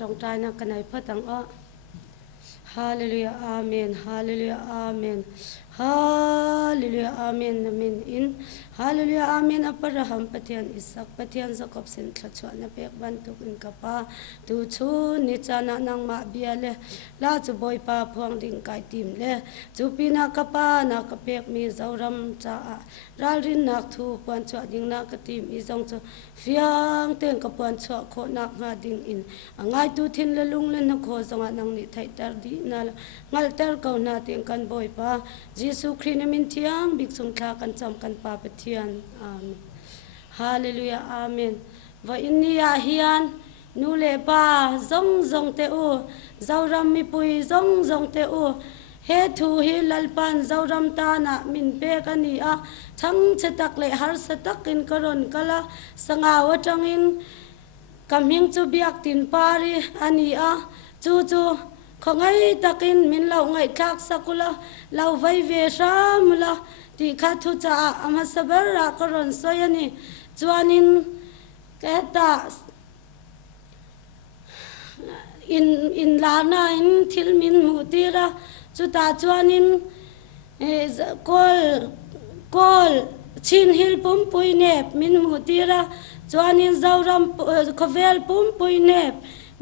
ตรงใจนะกันไหนพระตังอ้อฮาเลลูยาอาเมนฮาเลลูยาอาเมนฮาเลลูยาอาเมนอาเมนอินฮาเลลูยาอาเมนอัปราฮัมปะเทียนอิสักปะเทียนสกอบสินขจรนะเปกบันทุกอินกปาตูชูนิจานะนางมาเบียเลลาจูบอยปาพวงดิ่งไก่ติมเลจูปีนักปานักเปกมีเจ้ารำจ้าราลินนักทูปวนชวดิ่งนักติมอีจงจูฟิยังเต็งกับปวนชวโคนักงาดิ่งอินง่ายตูทินเลลุงเลนักโคสงานังนิไทยตร์ดีนางัลเตอร์เกาหน้าเต็งกันบอยปายิสุครินมินทิยังบิกสุงคลากันจำกันปาปะเทียนอาเมนฮาเลลูยาอาเมนว่าอินนียาฮิยันนูเลปาจงจงเตอูเจ้ารำมีปุยจงจงเตอูเฮทูฮิลลปันเจ้ารำตานะมินเปกันนีอาทั้งเชตักเลหาร์สตักอินกรอนกะละสงาวจังอินกำหิงจูบิยักตินปารีอันนี้อาจูจูของไอ้ตะกินมินเราไงทักสักุละเราไว้เวชามละที่ข้าทุจ่าอามาสบาระกรอนสอยนี่จวนินแกตาอินลานาอินทิลมินมูตีระจุตาจวนินกอลชินฮิลปุ่มปุยเนบมินมูตีระจวนินเจ้ารำขเวลปุ่มปุยเนบ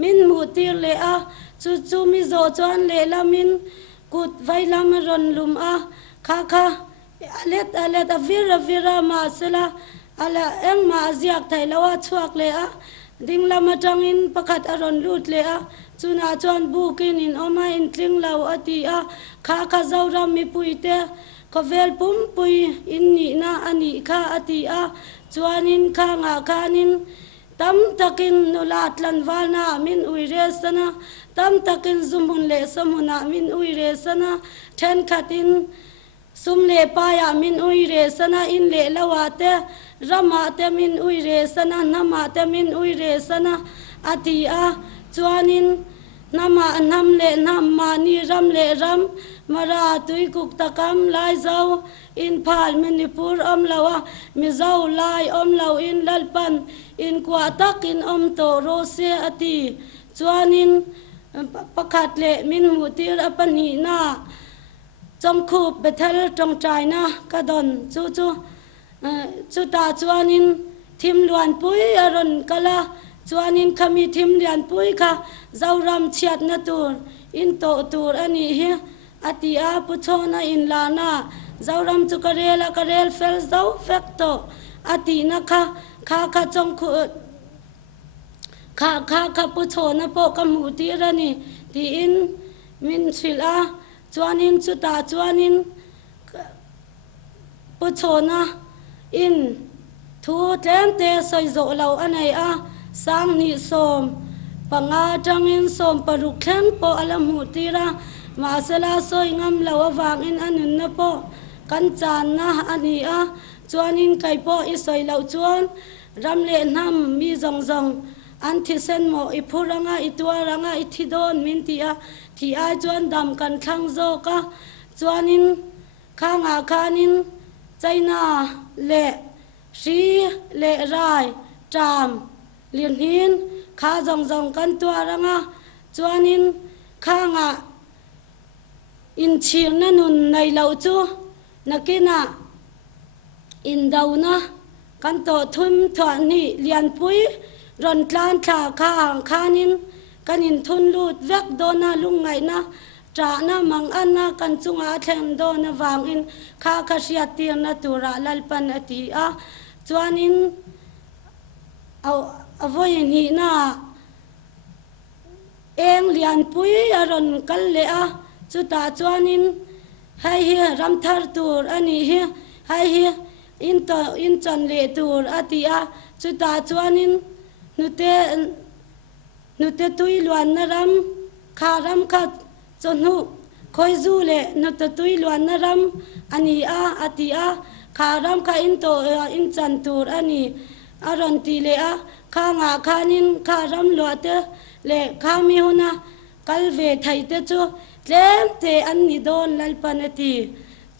มินมูตีเลอาจูมิโซจวนเลลามินกุดไวลามรอนลุมอาค่ะอเลตอวิรามาสละอะไรเอ็งมาเสียกไทยละว่าชวกเลยอะดิ่งลามาจังอินประคัดอรอนรูดเลยอะจุนาจวนบุกินอินอมาอินทริงลาวอตีอะค่ะเจ้ารำมีปุยเตะก็เวลปุ่มปุยอินนี่นะอันนี้ค่ะอตีอะจวนอินค่ะงาค่ะนินตั้มตะกินนุลาดลันวานามินอุยเรสนะตั้มตะกินซุมุนเลสมุนามินอุยเรสนะเทนขัดินสุมเลปายามินอุยเรสนะอินเลลาวาเตรามาเตมินอุยเรสนะนามาเตมินอุยเรสนะอติอาจวานินนามานัมเลนามานีรัมเลรัมมาราตุยกุกตะกัมลายเจ้าอินพาลมินิปูร์อมลาวะมิเจ้าลายอมลาวอินลัลปันอินกวาตักอินอมโตโรเซอติจวานินประคัดเลมินหูตีรปันหีนาจงคูบเบทลจงใจนะกระดอนจูตาจวานินทิมล้วนปุยอรอนกะละจวานินขมีทิมเลียนปุยค่ะเจ้ารำเชียดนะตูรอินโตตูรอันนี้เฮอติอาปุโชนะอินลานาเจ้ารำจุกเรลกเรลเฟลเจ้าเฟกโตอตินะคะค่ะจงคูค่ะปุโชนะโปกมูตีระนี่ที่อินมินศิลาจวนินจุตาจวนินปุโชนะอินทูเตนเตสอยโจเราอันไหนอะสังนิสมปังอาจังอินสมปรุกเข็นโปอลมูตีระมาสลาสอยงามเราวางอินอันนั้นนะโปกันจานนะอันนี้อะจวนินไก่โปอิสอยเราจวนรำเลนำมีจงอันที่เส้นโมอิพูรังอิตัวรังอิทิโดนมินตีอาที่อาจวนดำกันขังโจกะจวนินข้างอาคานินใจนาเลชีเลไรจามเลียนหินข้าจงกันตัวรังจวนินข้างอาอินเชียงนันุนในเหล่าจูนักกินาอินดาวนะกันโตทุ่มถวนนี่เลียนปุยรอนกลานขาข้างขานินกันอินทุนลูดแวกโดนาลุงไงนะจานะมังอันนะกันจุงอาเทนโดนะวางอินข้าขเชียตีนนะตุระลัลปันอติอาจวนอินเอาไว้นี่นะเองเลียนปุยอรอนกันเลยอาจุตาจวนอินให้เฮรำทาร์ตูรอันนี้เฮให้เฮอินจันเลตูรอติอาจุตาจวนอินนุเตตุยลวนนรำขารำขัดจนหุคอยจูเลนุเตตุยลวนนรำอันนี้อติอาขารำขาอินโตอินจันตูรอันนี้อรอนตีเลอาข้างาขานินขารำลวเตเลขามีหุนะกัลเวไทยเตจูเลมเตอันนี้โดนลัลปันตี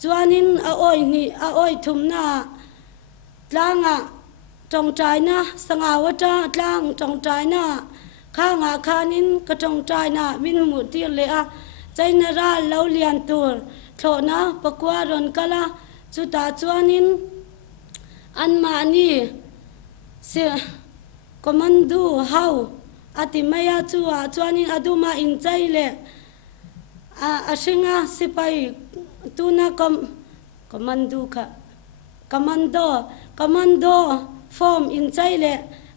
จวนินอ้อยนี่อ้อยทุมนาลางจงใจนะสงาวจ้าลางจงใจนะ ข้างอาคานินกระจงใจนะมินมุตีเลอะใจนาราเลาเลียนตัวโถนะปกวารอนกะละจุตาจวนินอันมานีเสียก็มันดูเฮาอติมายาจัวจวนินอดูมาอินใจเลอาชิงะสิไปตูนะก็มันดูค่ะก็มันโดฟอร์มอินใจเล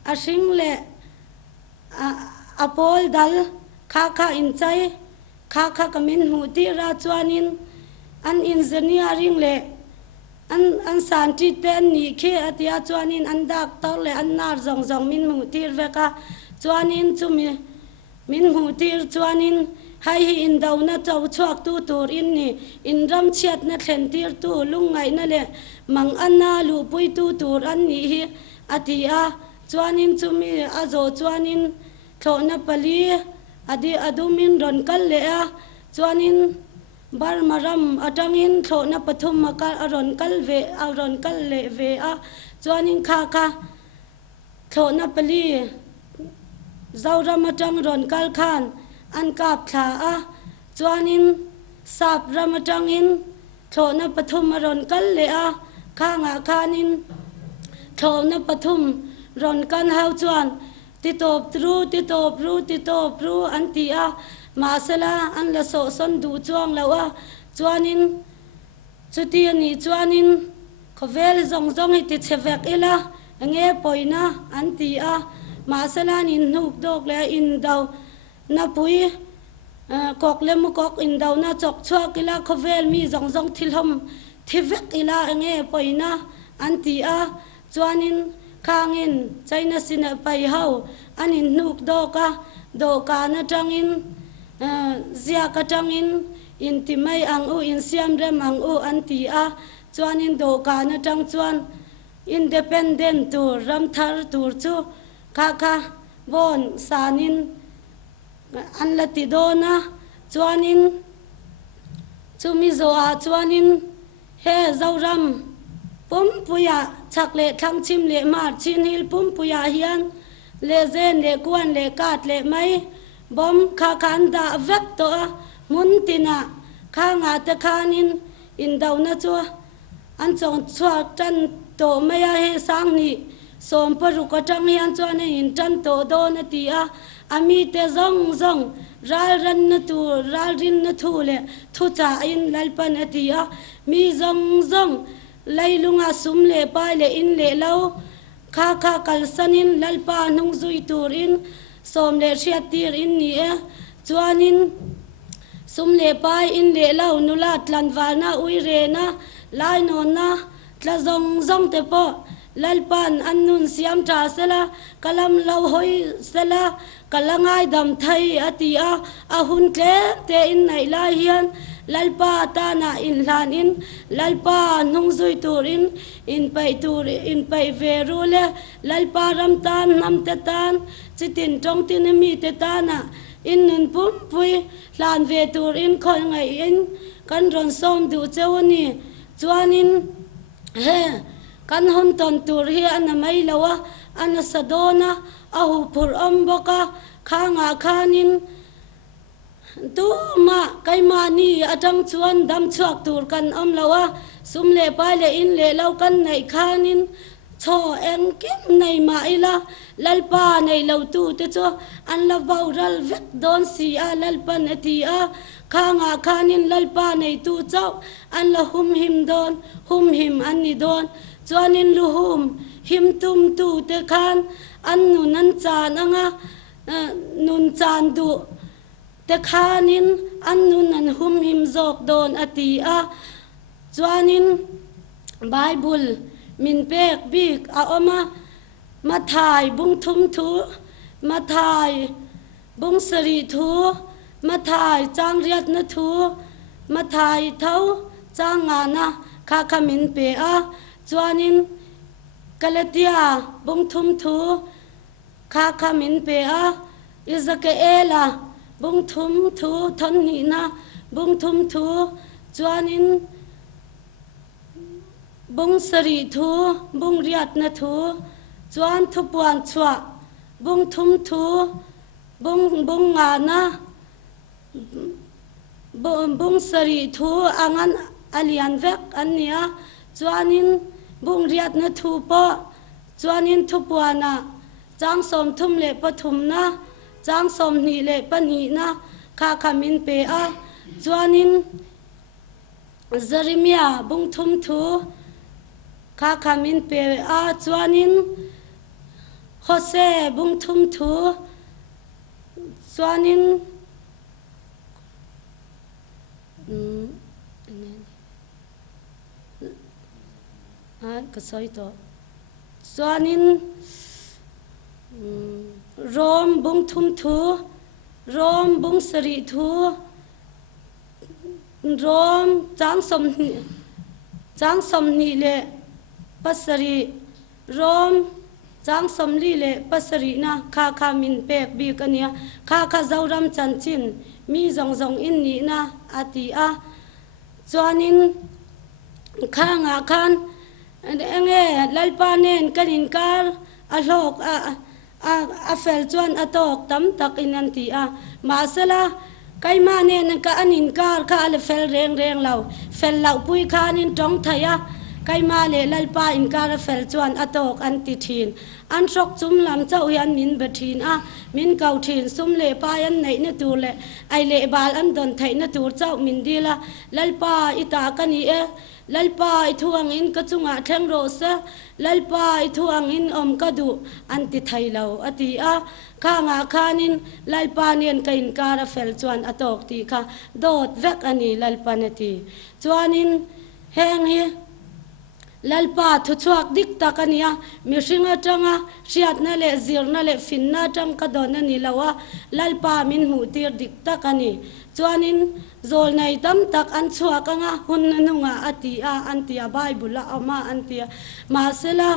อาชิงเลอโปลดัลข้าอินใจข้ากมินหูตีราจวนินอันอินเจเนียริงเลอันสานจิตเตนนี่เคอติอาจวนินอันดักตอกเลอันนาร์จงมินหูตีเวกาจวนินจุมีมินหูตีจวนินให้อินดาวน่ะเจ้าชวกตูรินนี่อินรำเชียดน่ะเข็นตีร์ตูลุงไงนั่นแหละมังอันนาลูปุยตูรอันนี้อติอาจวนินจุมีอาโจจวนินโถนับลีอดูมินรอนกัลเลอะจวนินบาร์มารำอจังอินโถนับปฐุมมกัลอรอนกัลเวอรอนกัลเลเวอะจวนินข้าโถนับลีเจ้ารำอจังรอนกัลขานอันกาบขาอะจวนินสาบรำอจังอินโถนับปฐุมอรอนกัลเลอะข้างอาคานินโถนับปฐุมรอนกันเฮาจวนติโตบรูอันตีอามาสลาอันละโซสันดูจวงแล้วว่าจวนินจุดที่นี่จวนินเขาเวลจงให้ติดเสวกเอละเงี้ยปอยนะอันตีอามาสลานินนุกดอกและอินดาวนับปุยกอกเล็มกอกอินดาวน่าจอกชัวกิลาเขาเวลมีจงทิลมทิเวกเอละเงี้ยปอยนะอันตีอาจวนินข้างอินใจน่ะสินะไปเฮาอันอินนุกดอกานะจังอินเสียกจังอินติไม่อังอินเสียมเรมังอันตีอาจวนอินโดกานะจังจวนอินเดเพนเดนตูรำทาร์ตูจูข้าบอนสานินอันละติโดนะจวนอินจูมิโซอาจวนอินเฮเจ้ารำปุ่มปุยาชักเละทั้งชิมเละมาชินฮิลปุ่มปุยาเฮียนเลเซนเลกวนเลกาดเลไม่บอมข้าขันดาเวกตัวมุนตินะข้างาตะคานินอินดาวนะจัวอันจงชัวจันโตไม่ยาเฮสังนี่สมปรุกจังยันจัวในอินจันโตโดนตีอามีเตจงรัลรันนตูรัลรินนทูเลทุจ่าอินลัลปันตีมีจงไลลุงอาสุมเลปาเลอินเลเลาข้ากัลสันินลัลปานุงซุยตูรินสมเลเชียตีรินนี่จวนินสุมเลปายอินเลเลานุลาตลันวานาอุยเรนะลายนนนะตละจงเตปอลัลปันอันนุนเสียมจ่าเสละกลัมเลาหอยเสละกลังไอดำไทยอติอาหุนเคเตอินไหนลายเฮียนลัลปาตานาอินลานอินลัลปานุงซุยตูรินอินไปเวรูเลลัลปารำตานนำเตตานจิตินจงตินมีเตตานะอินนุนปุ่มปุยลานเวตูรินคอยไงอินกันรอนส้มดูเจ้านี่จวนินเฮกันหนตนตูรีอันไม่เลวะอันสะโดนะอาหูพุรอมบกะข้างอาคานินตูมาไกมานี่อาจังชวนดำชวกตูรกันอมเลวะสุมเลไปเลอินเลเลวกันในคานินโชเอ็งกิมในมาอิละลัลปาในเลวตูเตจอันละบาวรัลเวกโดนสีอาลัลปันตีอาข้างอาคานินลัลปาในตูเจ้าอันละหุมหิมโดนหุมหิมอันนี้โดนจวนินลุหุมหิมตุมตูเตคานอันนุนันจานนุนจานดุเตคานินอันนุนันหุมหิมจอกโดนอติอาจวนินไบเบิลมินเปกบิกมาถ่ายบุ้งทุมทูมาถ่ายบุ้งสรีทูมาถ่ายจางเรียดนทูมาถ่ายเท้าจางงานะข้าขมินเปอาจวนินกะเลตียบุ้งทุมทูข้าขมินเปอาอิสกเอลาบุ้งทุมทูทนนีนะบุ้งทุมทูจวนินบุ้งสรีทูบุ้งเรียดนทูจวนทุบวันชัวบุ้งทุมทู bung nga na bung sari thu angan alian vek ania chuanin bung riat na thu po chuanin tupawh na chang som thum le pathum na chang som ni le pani na kha khamin pe a chuanin zarimia bung thum thu kha khamin pe a chuanin Jose bung thum thu chuanin ka soi to chuanin rom bung thum thu rom bung sari thu rom chang som ni le pasari rom chang som li le pasari na kha min pek bi kania kha zauram chanchin mi zong in ni na ati a chuanin kha nga khan enge lalpa nen kanin kar a hlok a fel chuan a tok tam tak in an ti a masala kaima nen ka anin kar kha le fel reng lau fel lau pui khanin tong thaya kaima le lalpa in kar a fel chuan a tok an ti thin an sok chum lam chau hian min bathin a min kau thin sum le pa an nei na tur le ai le bal an don thei na tur chau min dila lalpa ita kani e lalpa I thuang in ka chunga thleng ro sa lalpa I thuang in ka du an ti thai lo ati a kha nga khanin lalpa nen ka in kara fel chuan atok ti kha dot vek ani lalpa na ti chuanin heng hi lalpa thu chuak dik takania mi hringa tanga hriat na le zir na le fin na tang ka don ani lawa lalpa min mu tir dik takani chuanin zol nei tam tak an chuak anga hun nunga ati a antia bible ama antia masela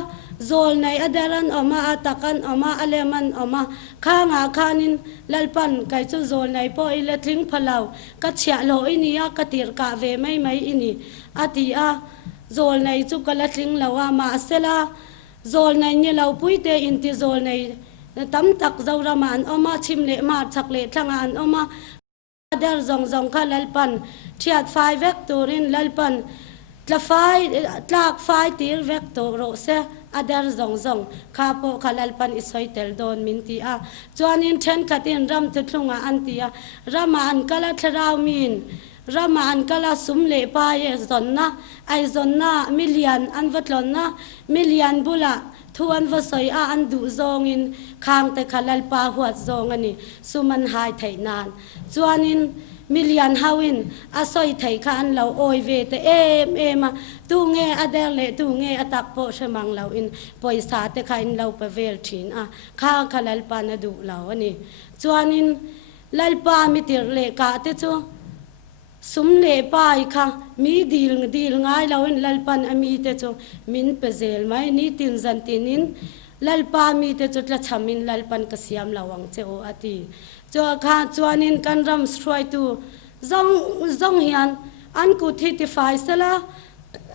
zol nei adaran ama atakan ama aleman ama kha nga khanin lalpan kai chu zol nei po ile thling phalau ka chhia lo inia ka tir ka ve mai ini ati a zol nei chu kala thling lawa masela zol nei ni lo puite inti zol nei tam tak zauraman oma chim le ma chak le thanga an oma dar zong kha lalpan thiat fai vek turin lalpan tlak fai tir vek to ro se adar zong kha po kha lalpan isoi tel don min ti a chuanin then khatin ram tu thlunga an ti a rama an kala thrau min rama an kala sum le pa ye zonna ai zonna million an vatlonna million bula thuan va soi a an du zong in khang te khalal pa huat zong ani suman hai thai nan chuanin million hawin a soi thai khan lo oi ve te em tu nge adel le tu nge atak po shemang lo in poisa te khain lo pa vel thin a kha khalal pa na du lo ani chuanin lalpa mi tir le ka te chu sum le pai kha mi dil ngai lo in lalpan ami te chu min pezel mai ni tin zan tinin lalpa mi te chu tla chamin lalpan ka siam lawang che o ati cho kha chuanin kan ram stroi tu zong hian an ku thi ti fai sala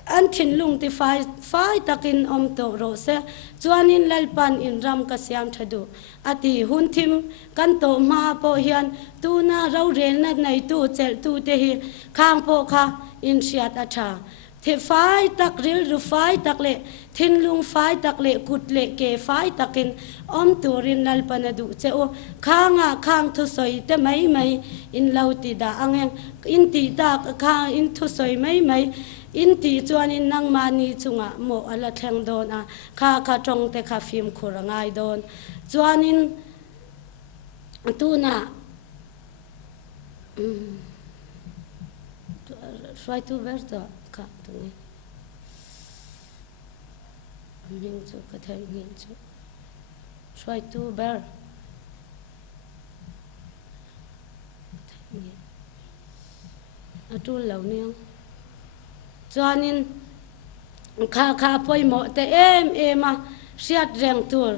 an thin lung ti fai takin to ro se chuanin lalpan in ram ka siam thadu ati hun thim kan to ma po hian tu na rau rel na nei tu chel tu te hi khang po kha in siat atha the fai tak ril ru fai tak le thin lung fai tak le kut le ke fai takin turin lalpan adu che o khanga khang thu soi te mai in lauti da angeng in ti da kha in thu soi mai in ti chuan in nang mani chunga mo ala thleng don a kha tong te kha phim khurangai don chuan in tuna try to verta ka tuni ning chu ka thai ning chu try to bear atul lo niang chuanin kha poi mo te em a hriat reng tur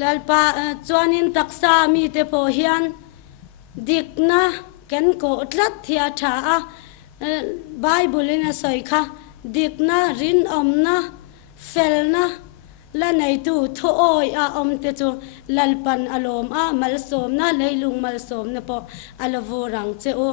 lalpa chuanin taksa mi te po hian dikna ken ko tlat thia tha a bible in a soi kha dikna rin omna felna la nei tu tho oi a om te chu lalpan alom a mal som na leilung mal som na po alavurang che o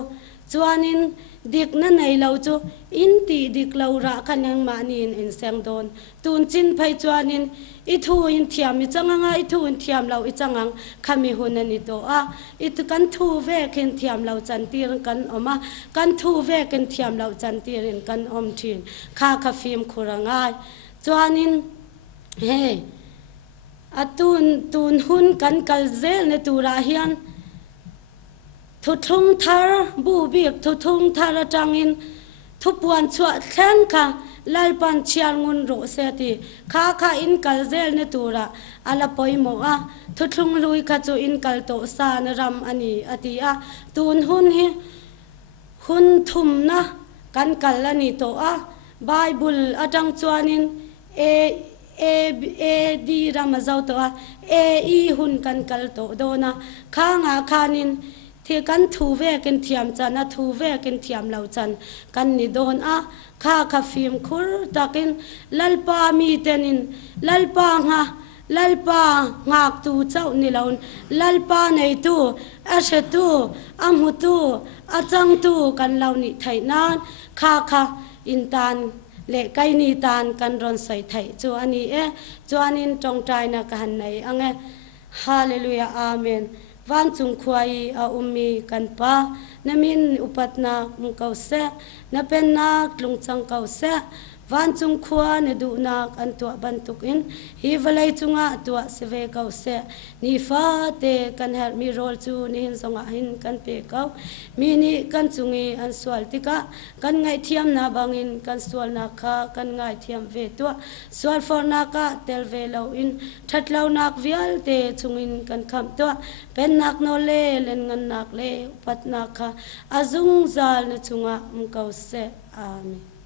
chuanin dik na nei lo chu in ti dik lo ra kanang manin in seng don tun chin phai chuanin I thu in thiam I changanga I thu in thiam lo I changang khami hunani to a I tu kan thu ve ken thiam lo chan tir kan oma kan thu ve ken thiam lo chan tirin kan om thin kha phim khurangai chuanin he atun tun hun kan kal zel ne tura hian thu thung thar bu biak thu thung thar atangin thu puan chua thlen kha lalpan chial ngun ro se ti kha in kal zel ne tura ala poimo a thu thung lui kha chu in kal to sa na ram ani ati a tun hun hi hun thum na kan kal ani to a bible atang chuanin e di ramazau to a e hun kan kal to do na kha nga khanin thì kan thu ve ken thiam chan a thu ve ken thiam lo chan kan ni don a kha phim khur takin lalpa mi tenin lalpa ngak tu chau ni laun lalpa nei tu a she tu a mu tu a chang tu kan lau ni thai nan kha in tan le kai ni tan kan ron sai thai chu ani e chuanin tong trai na kan nei ange hallelujah amen van chung khuai a ummi kan pa namin upatna kause na penna tlungchang kause van chung khua ne du na kan to bantukin hi valai chunga to seve kause ni fa te kan her mi rol chu ni hin songa hin kan pe kau mi ni kan chungi an swal tika kan ngai thiam na bangin kan swal na kha kan ngai thiam ve to swal for na ka tel ve lo in thatlo nak vial te chungin kan kham to pen nak no le len ngan nak le pat na kha azung zal na chunga kause amen